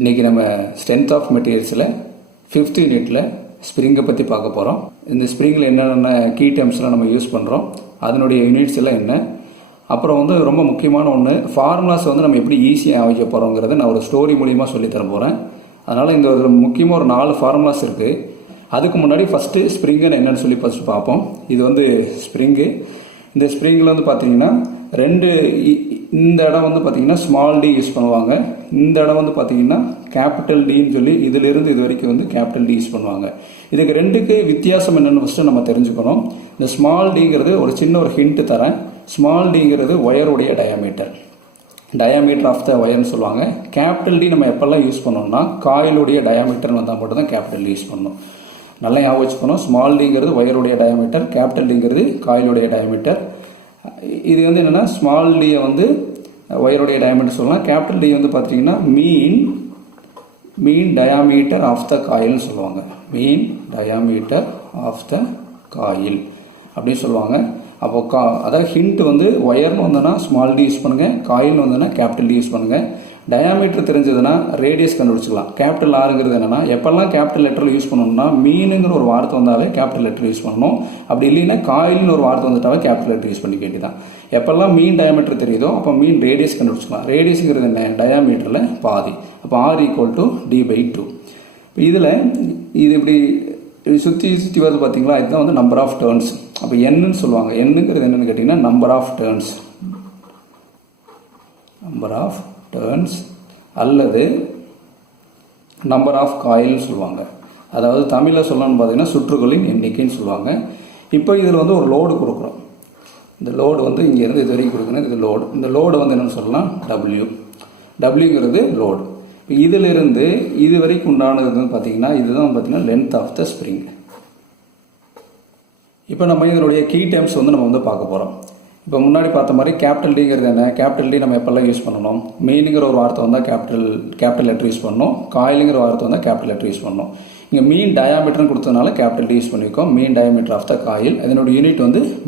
இன்றைக்கி நம்ம strength of மெட்டீரியல்ஸில் 5th யூனிட்டில் ஸ்ப்ரிங்கை பற்றி பார்க்க போகிறோம். இந்த ஸ்ப்ரிங்கில் என்னென்ன கீ டேர்ம்ஸ்லாம் நம்ம யூஸ் பண்ணுறோம், அதனுடைய யூனிட்ஸ் எல்லாம் என்ன, அப்புறம் ரொம்ப முக்கியமான ஒன்று ஃபார்முலாஸ் நம்ம எப்படி ஈஸியாக அமைக்க போகிறோங்கிறத நான் ஒரு ஸ்டோரி மூலிமா சொல்லித்தர போகிறேன். அதனால் இந்த ஒரு முக்கியமாக ஒரு 4 ஃபார்முலாஸ் இருக்குது. அதுக்கு முன்னாடி ஃபஸ்ட்டு ஸ்ப்ரிங்குன்னு என்னென்னு சொல்லி ஃபஸ்ட்டு பார்ப்போம். இது ஸ்ப்ரிங்கு. இந்த ஸ்ப்ரிங்கில் பார்த்தீங்கன்னா இந்த இடம் பார்த்தீங்கன்னா ஸ்மால் டி யூஸ் பண்ணுவாங்க. இந்த இடம் பார்த்தீங்கன்னா கேபிட்டல் டின்னு சொல்லி இதிலிருந்து இது வரைக்கும் கேபிட்டல் டி யூஸ் பண்ணுவாங்க. இதுக்கு ரெண்டுக்கு வித்தியாசம் என்னென்னு ஃபஸ்ட்டு நம்ம தெரிஞ்சுக்கணும். இந்த ஸ்மால் டிங்கிறது ஒரு சின்ன ஒரு ஹிண்ட் தரேன். ஸ்மால் டிங்கிறது ஒயருடைய டயாமீட்டர் ஆஃப் த ஒயர்னு சொல்லுவாங்க. கேபிட்டல் டி நம்ம எப்பெல்லாம் யூஸ் பண்ணோம்னா காயிலுடைய டயாமீட்டர்னு வந்தால் மட்டும் தான் கேபிட்டல் டி யூஸ் பண்ணணும். நல்லா ஞாபகம் வச்சுக்கணும். ஸ்மால் டிங்கிறது ஒயருடைய டயாமீட்டர், கேபிட்டல் டிங்கிறது காயிலுடைய டயாமீட்டர். இது என்னென்னா ஸ்மால் டியை ஒயருடைய டயாமீட்டர் சொல்லலாம். கேபிட்டல் டி பார்த்தீங்கன்னா மீன் டயாமீட்டர் ஆஃப் த காயில்னு சொல்லுவாங்க. Mean diameter of the coil அப்படின்னு சொல்லுவாங்க. அப்போ அதாவது ஹிண்ட் ஒயர்னு வந்தோன்னா ஸ்மால் டி யூஸ் பண்ணுங்கள், காயில்னு வந்தோன்னா கேபிட்டல் டி யூஸ் பண்ணுங்கள். டயாமீட்டர் தெரிஞ்சதுன்னா ரேடியஸ் கண்டுபிடிச்சிக்கலாம். கேபிட்டல் ஆருங்கிறது என்னென்னா எப்பெல்லாம் கேபிட்டல் லெட்டரில் யூஸ் பண்ணணும்னா மீனுங்கிற ஒரு வார்த்தை வந்தாலே கேபிட்டல் லெட்டர் யூஸ் பண்ணணும். அப்படி இல்லைன்னா காயில்னு ஒரு வார்த்தை வந்துட்டாவே கேபிட்டல் லெட்டர் யூஸ் பண்ணி கேட்டி தான். எப்பெல்லாம் மீன் டயாமீட்டர் தெரியுதோ அப்போ மீன் ரேடியஸ் கண்டுபிடிச்சிக்கலாம். ரேடியஸுங்கிறது என்ன, டயாமீட்டரில் பாதி. அப்போ R = D/2. இதில் இது இப்படி சுற்றி வருது பார்த்தீங்களா, இதுதான் நம்பர் ஆஃப் டேர்ன்ஸ். அப்போ என்னன்னு சொல்லுவாங்க. என்னங்கிறது என்னென்னு கேட்டிங்கன்னா நம்பர் ஆஃப் டேர்ன்ஸ் அல்லது நம்பர் ஆஃப் காயில்னு சொல்லுவாங்க. அதாவது தமிழில் சொல்லணும்னு பார்த்தீங்கன்னா சுற்றுகளின் எண்ணிக்கைன்னு சொல்லுவாங்க. இப்போ இதில் ஒரு லோடு கொடுக்குறோம். இந்த லோடு இங்கேருந்து இது வரைக்கும் கொடுக்கணும். இது லோடு. இந்த லோடு என்னென்னு சொல்லலாம் டபிள்யூங்கிறது லோடு. இதிலிருந்து இது வரைக்கும் உண்டானது பார்த்தீங்கன்னா இதுதான் லென்த் ஆஃப் த ஸ்ப்ரிங். இப்போ நம்ம இதனுடைய கீ டேர்ம்ஸ் நம்ம பார்க்க போகிறோம். இப்போ முன்னாடி பார்த்த மாதிரி கேபிட்டல் டிங்கிறது என்ன, கேபிட்டல் டி நம்ம எப்பெல்லாம் யூஸ் பண்ணணும், மீனுங்கிற ஒரு வார்த்தை வந்தால் கேபிட்டல் லெட்டர் யூஸ் பண்ணணும், காயிலுங்கிற வார்த்தை வந்தால் கேபிட்டல் லெட்டர் யூஸ் பண்ணணும். இங்கே மீன் டயாமீட்டர்னு கொடுத்ததுனால கேபிட்டல் டி யூஸ் பண்ணியிருக்கோம். Mean diameter of the coil, இதனோட யூனிட்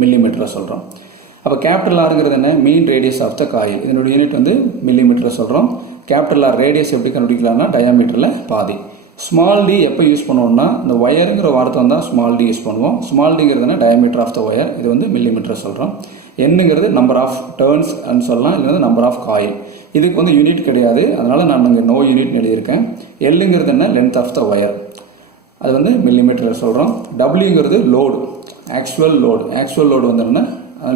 மில்லிமீட்டரில் சொல்கிறோம். அப்போ கேபிட்டல் ஆருங்கிறது என்ன, mean radius of the coil, இதனோட யூனிட் மில்லிமீட்டரில் சொல்கிறோம். கேபிட்டல் ஆர் ரேடியஸ் எப்படி கண்டுபிடிக்கலாம்னா டயாமீட்டரில் பாதி. ஸ்மால் டி எப்போ யூஸ் பண்ணுவோம்னா இந்த ஒயருங்கிற வார்த்தை வந்தால் ஸ்மால் டி யூஸ் பண்ணுவோம். ஸ்மால் டிங்கிறதுனா டயாமீட்டர் ஆஃப் த ஒயர், இது மில்லிமீட்டர் சொல்கிறோம். என்னங்கிறது நம்பர் ஆஃப் டேர்ன்ஸ் சொல்லலாம், இல்லைன்னா நம்பர் ஆஃப் காயில். இதுக்கு யூனிட் கிடையாது, அதனால் நான் இங்கே நோ யூனிட் எழுதியிருக்கேன். எல்லுங்கிறது என்ன, லென்த் ஆஃப் த ஒயர், அது மில்லிமீட்டரில் சொல்கிறோம். டபிள்யூங்கிறது லோடு, ஆக்சுவல் லோடு என்னென்னா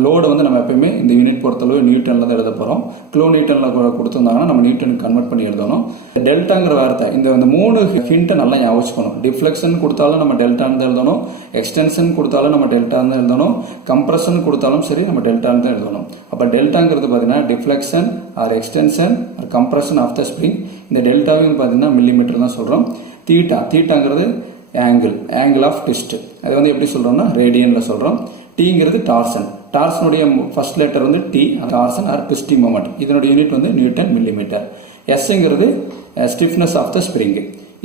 லோடு நம்ம எப்பயுமே இந்த யூனிட் பொறுத்தளவு நியூட்டனில் தான் எழுத போகிறோம். கிலோ நியூட்டனில் கொடுத்துருந்தாங்கன்னா நம்ம நியூட்டனுக்கு கன்வெர்ட் பண்ணி எழுதணும். டெல்டாங்கிற வார்த்தை இந்த 3 ஹிண்ட்டை நல்லா ஞாபகம் வச்சுக்கணும். டிஃப்ளெக்ஷன் கொடுத்தாலும் நம்ம டெல்டான்னு தான் எழுதணும், எக்ஸ்டென்ஷன் கொடுத்தாலும் நம்ம டெல்டான்னு தான் எழுதணும், கம்ப்ரஷன் கொடுத்தாலும் சரி நம்ம டெல்டான்னு தான் எழுதணும். அப்போ டெல்டாங்கிறது பார்த்தீங்கன்னா deflection or extension or compression of the spring. இந்த டெல்டாவையும் பார்த்தீங்கன்னா மில்லிமீட்டர் தான் சொல்கிறோம். தீட்டாங்கிறது ஆங்கிள் ஆஃப் ட்விஸ்ட், அது எப்படி சொல்கிறோம்னா ரேடியனில் சொல்கிறோம். டீங்கிறது டார்சனுடைய first letter T, torsion or twisting moment, இதனுடைய யூனிட் நியூட்டன் மில்லிமீட்டர். எஸ்ங்கிறது ஸ்டிஃப்னஸ் ஆஃப் த ஸ்ப்ரிங்,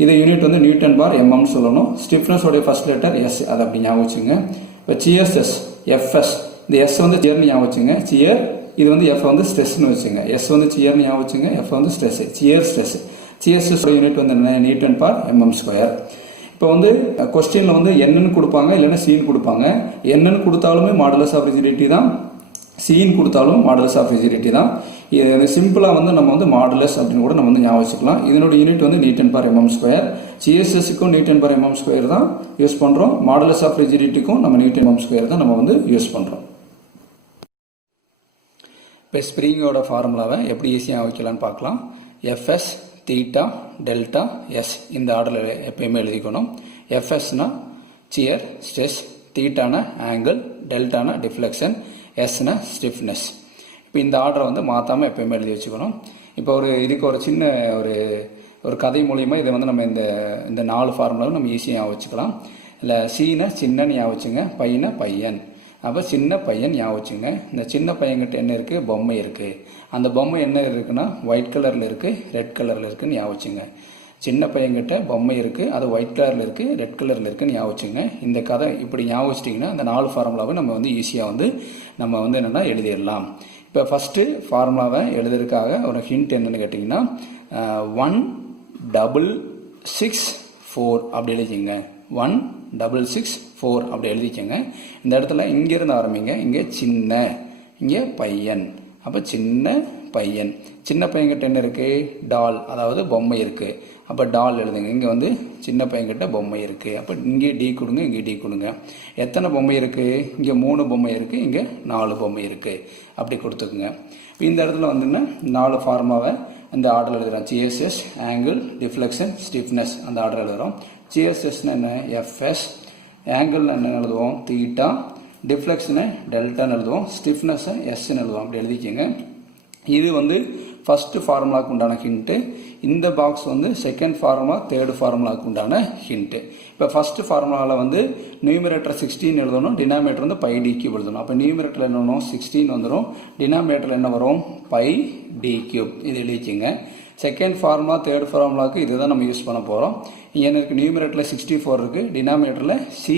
இது யூனிட் நியூட்டன் பார் mm சொல்லணும். ஸ்டிஃப்னஸ் உடைய ஃபர்ஸ்ட் லெட்டர் எஸ், அதை அப்படி ஞாபகம் வச்சுங்க. இப்போ சியர்ஸ் எஃப்எஸ், இந்த எஸ் சியர்னு ஞாபகம் வச்சுங்க. சியர் இது எஃப் ஸ்ட்ரெஸ்ன்னு வச்சுங்க. எஸ் சியர்னு ஞாபகம் வச்சுங்க. F stress, shears unit newton per mm². இப்போ கொஸ்டினில் என்னன்னு கொடுப்பாங்க, இல்லைன்னா சீன் கொடுப்பாங்க. என்னன்னு கொடுத்தாலுமே மாடுலஸ் ஆஃப் ரிஜிடிட்டி தான், சீன் கொடுத்தாலும் மாடுலஸ் ஆஃப் ரிஜிடிட்டி தான். இது சிம்பிளாக நம்ம மாடுலஸ் அப்படின்னு கூட நம்ம ஞாபகம் வச்சுக்கலாம். இதனோட unit newton per mm². சிஎஸ்எஸ்க்கும் Newton per mm² தான் யூஸ் பண்ணுறோம். மாடுலஸ் ஆஃப் ரிஜிடிட்டிக்கும் நம்ம நியூட்டன் mm² தான் நம்ம யூஸ் பண்ணுறோம். இப்போ ஸ்ப்ரிங்கோட ஃபார்முலாவை எப்படி ஈஸியாக வைக்கலான்னு பார்க்கலாம். எஃப்எஸ் தீட்டா டெல்டா எஸ், இந்த ஆர்டரில் எப்பயுமே எழுதிக்கணும். எஃப்எஸ்னா சியர் ஸ்ட்ரெஸ், தீட்டானா ஆங்கிள், டெல்டானா டிஃப்ளெக்ஷன், எஸ்னா ஸ்டிஃப்னஸ். இப்போ இந்த ஆர்டரை மாற்றாமல் எப்பயுமே எழுதி வச்சுக்கணும். இப்போ இதுக்கு ஒரு சின்ன ஒரு கதை மூலியமாக இதை நம்ம இந்த 4 ஃபார்முலாவும் நம்ம ஈஸியாக வச்சுக்கலாம். இல்லை சீனா சின்னன்னு ஞாபகம் வச்சுங்க, பையனா பையன். அப்போ சின்ன பையன் ஞாபகம் வச்சுங்க. இந்த சின்ன பையன்கிட்ட என்ன இருக்குது, பொம்மை இருக்குது. அந்த பொம்மை என்ன இருக்குன்னா ஒயிட் கலரில் இருக்குது, ரெட் கலரில் இருக்குன்னு ஞாபகம் வச்சுங்க. சின்ன பையன்கிட்ட பொம்மை இருக்குது, அது ஒயிட் கலரில் இருக்குது, ரெட் கலரில் இருக்குன்னு ஞாபகம் வச்சுங்க. இந்த கதை இப்படி ஞாபகம் வச்சிட்டிங்கன்னா அந்த 4 ஃபார்முலாவை நம்ம ஈஸியாக நம்ம என்னென்னா எழுதிடலாம். இப்போ ஃபஸ்ட்டு ஃபார்முலாவை எழுதுறதுக்காக ஒரு ஹிண்ட் என்னென்னு கேட்டிங்கன்னா 1 166 அப்படி எழுதிக்கங்க. 166 அப்படி எழுதிக்கங்க. இந்த இடத்துல இங்கிருந்து ஆரம்பிங்க. இங்கே சின்ன, இங்கே பையன். அப்போ சின்ன பையன். சின்ன பையன்கிட்ட என்ன இருக்குது? டால், அதாவது பொம்மை இருக்குது. அப்போ டால் எழுதுங்க. இங்கே வந்து சின்ன பையன்கிட்ட பொம்மை இருக்குது. அப்போ இங்கே டி கொடுங்க, இங்கே டி கொடுங்க. எத்தனை பொம்மை இருக்குது? இங்கே 3 பொம்மை இருக்குது, இங்கே 4 பொம்மை இருக்குது. அப்படி கொடுத்துக்குங்க. இந்த இடத்துல வந்துன்னா 4 ஃபார்மாவை அந்த ஆர்டர் எழுதுகிறோம். சிஎஸ்எஸ், ஆங்கிள், டிஃப்ளெக்ஷன், ஸ்டிஃப்னஸ், அந்த ஆர்டர் எழுதுகிறோம். சிஎஸ்எஸ்னா என்ன? எஃப்எஸ். ஆங்கிள் என்ன எழுதுவோம்? தீட்டா. டிஃப்ளெக்ஷனை டெல்டான்னு எழுதுவோம். ஸ்டிஃப்னஸை எஸ்ன்னு எழுதுவோம். அப்படி எழுதிக்கங்க. இது வந்து ஃபஸ்ட்டு ஃபார்முலாவுக்கு உண்டான ஹிண்ட்டு. இந்த பாக்ஸ் வந்து செகண்ட் ஃபார்முலா, தேர்டு ஃபார்முலாவுக்கு உண்டான ஹிண்ட்டு. இப்போ ஃபஸ்ட்டு ஃபார்முலாவில் வந்து நியூமரேட்டர் 16 எழுதணும், டினாமினேட்டர் வந்து பை டி கியூப் எழுதணும். அப்போ நியூமரேட்டரில் என்ன வரும்? 16 வந்துடும். டினாமினேட்டரில் என்ன வரும்? Pi D cube. இது எழுதிச்சிங்க. செகண்ட் ஃபார்முலா, தேர்ட் ஃபார்முலாவுக்கு இது தான் நம்ம யூஸ் பண்ண போகிறோம். இங்கே என்ன இருக்குது? நியூமரேட்டரில் 64 இருக்குது, டினாமினேட்டரில் சி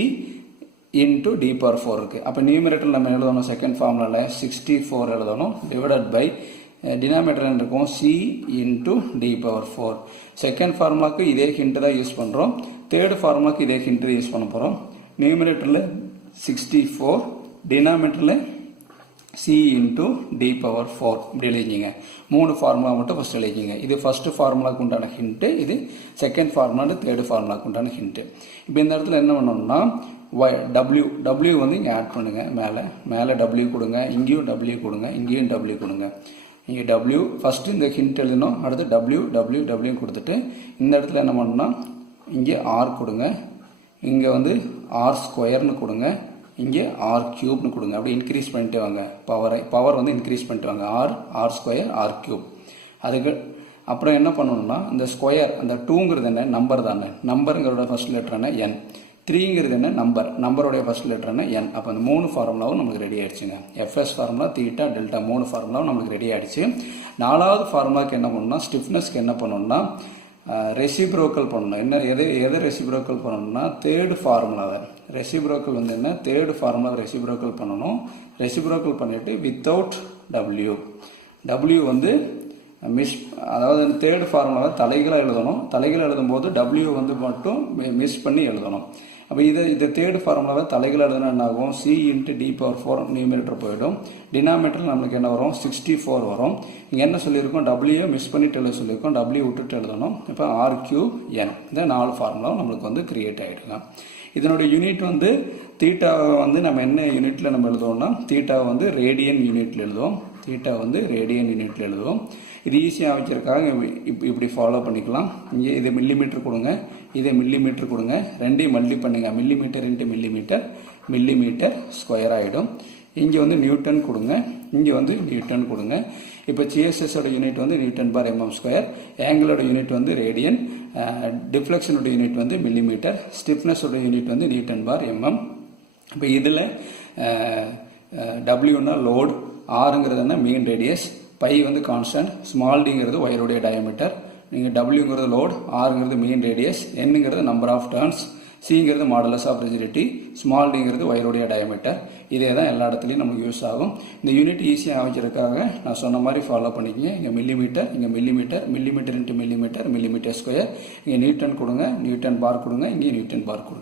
இன்ட்டு டி பவர் 4 இருக்குது. அப்போ நியூமரேட்டரில் நம்ம எழுதணும், செகண்ட் ஃபார்முலாவில் 64 எழுதணும், டிவைடட் பை டினாமினேட்டர் இருக்கும் C into D power 4. Second ஃபார்முலாவுக்கு இதே ஹிண்ட்டு தான் யூஸ் பண்ணுறோம். தேர்டு ஃபார்முலாவுக்கு இதே ஹிண்ட்டு தான் யூஸ் பண்ண போகிறோம். நியூமரேட்டரில் 64, டினாமினேட்டரில் சி இன்ட்டு டி பவர் 4 இப்படி எழுதிங்க. 3 ஃபார்முலா மட்டும் ஃபஸ்ட் எழுதிங்க. இது ஃபஸ்ட்டு ஃபார்முலாவுக்கு உண்டான ஹிண்ட்டு, இது செகண்ட் ஃபார்முலா, தேர்டு ஃபார்முலாவுக்கு உண்டான ஹிண்ட்டு. இப்போ இந்த இடத்துல என்ன பண்ணணும்னா டபிள்யூ வந்து இங்கே ஆட் பண்ணுங்கள். மேலே டபிள்யூ கொடுங்க, இங்கேயும் டபிள்யூ கொடுங்க, இங்கேயும் டபிள்யூ கொடுங்க. இங்கே டபிள்யூ ஃபஸ்ட்டு இந்த ஹிண்ட் எழுதணும். அடுத்து டபிள்யூ கொடுத்துட்டு இந்த இடத்துல என்ன பண்ணணும்னா இங்கே ஆர் கொடுங்க, இங்கே வந்து ஆர் ஸ்கொயர்னு கொடுங்க, இங்கே ஆர் கியூப்னு கொடுங்க. அப்படி இன்க்ரீஸ் பண்ணிட்டு வாங்க. பவர் வந்து இன்க்ரீஸ் பண்ணிட்டு வாங்க. R square, R cube. அதுக்கு அப்புறம் என்ன பண்ணணும்னா இந்த ஸ்கொயர், அந்த 2ங்கிறது என்ன? நம்பர் தானே. நம்பருங்கிறோட ஃபர்ஸ்ட் லெட்டர் என்ன? என். 3ங்கிறது என்ன? நம்பருடைய ஃபர்ஸ்ட் லெட்டர் என்ன? என். அப்போ அந்த 3 ஃபார்முலாவும் நமக்கு ரெடி ஆகிடுச்சுங்க. எஃப்எஸ் ஃபார்முலா, தீட்டா, டெல்டா 3 ஃபார்முலாவும் நமக்கு ரெடி ஆகிடுச்சு. 4வது ஃபார்முலாவுக்கு என்ன பண்ணணும்னா, ஸ்டிஃப்னஸ்க்கு என்ன பண்ணணும்னா ரெசிப்ரோக்கல் பண்ணணும். என்ன எதை ரெசிப்ரோக்கல் பண்ணணும்னா தேர்டு ஃபார்முலாவை. ரெசிப்ரோக்கல் வந்து என்ன? தேர்டு ஃபார்முலாவை ரெசிப்ரோக்கல் பண்ணணும். ரெசிப்ரோக்கல் பண்ணிவிட்டு வித்தவுட் டபிள்யூ வந்து அதாவது தேர்டு ஃபார்முலாவை தலைகளாக எழுதணும். தலைகளாக எழுதும்போது டபிள்யூ வந்து மட்டும் மிஸ் பண்ணி எழுதணும். அப்போ இதை தேர்டு ஃபார்முலாவை தலைகளாக எழுதுனா என்ன ஆகும்? C into D power 4 numerator போயிடும். டினாமினேட்டர் நம்மளுக்கு என்ன வரும்? 64 வரும். இங்கே என்ன சொல்லியிருக்கோம்? டபிள்யூ மிஸ் பண்ணிட்டு எழுத சொல்லியிருக்கோம். டபிள்யூ விட்டுட்டு எழுதணும். இப்போ ஆர் கியூப் என். இந்த 4 ஃபார்முலாவும் நம்மளுக்கு வந்து கிரியேட் ஆகிடுங்க. இதனுடைய யூனிட் வந்து தீட்டாவை வந்து நம்ம என்ன யூனிட்டில் நம்ம எழுதுவோம்னா தீட்டாவை வந்து ரேடியன் யூனிட்டில் எழுதுவோம். தீட்டா வந்து ரேடியன் யூனிட்டில் எழுதுவோம். இது ஈஸியாக வச்சுருக்காங்க. இப்படி ஃபாலோ பண்ணிக்கலாம். இங்கே இதை மில்லிமீட்டர் கொடுங்க, இதை மில்லிமீட்டர் கொடுங்க. ரெண்டையும் மல்டி பண்ணுங்க. மில்லிமீட்டர் இன்ட்டு மில்லிமீட்டர் ஸ்கொயர் ஆகிடும். இங்கே வந்து நியூட்டன் கொடுங்க, இங்கே வந்து நியூட்டன் கொடுங்க. இப்போ சிஎஸ்எஸோட யூனிட் வந்து நியூட்டன் பார் எம்எம் ஸ்கொயர், ஆங்கிளோட யூனிட் வந்து ரேடியன், டிஃப்ளெக்ஷனோட யூனிட் வந்து மில்லிமீட்டர், ஸ்டிஃப்னஸோட யூனிட் வந்து நியூட்டன் பார் எம்எம். இப்போ இதில் டபிள்யூனா லோட், ஆருங்கிறது என்ன? மீன் ரேடியஸ், பை வந்து கான்ஸ்டன்ட், ஸ்மால் டிங்கிறது ஒயருடைய டயமீட்டர், நீங்கள் டபிள்யூங்கிறது லோட், ஆருங்கிறது மீன் ரேடியஸ், என்னங்கிறது நம்பர் ஆஃப் டர்ன்ஸ், சிங்கிறது மாடலஸ் ஆஃப் ரிஜிடிட்டி, ஸ்மால் டிங்கிறது ஒயருடைய டயமீட்டர். இதே தான் எல்லா இடத்துலையும் நமக்கு யூஸ் ஆகும். இந்த யூனிட் ஈஸியாக அமைக்கிறதுக்காக நான் சொன்ன மாதிரி ஃபாலோ பண்ணிக்கிங்க. இங்கே மில்லிமீட்டர் இன்ட்டு மில்லிமீட்டர் ஸ்கொயர், இங்கே நியூட்டன் கொடுங்க, நியூட்டன் பார் கொடுங்க, இங்கே நியூட்டன் பார் கொடுங்க.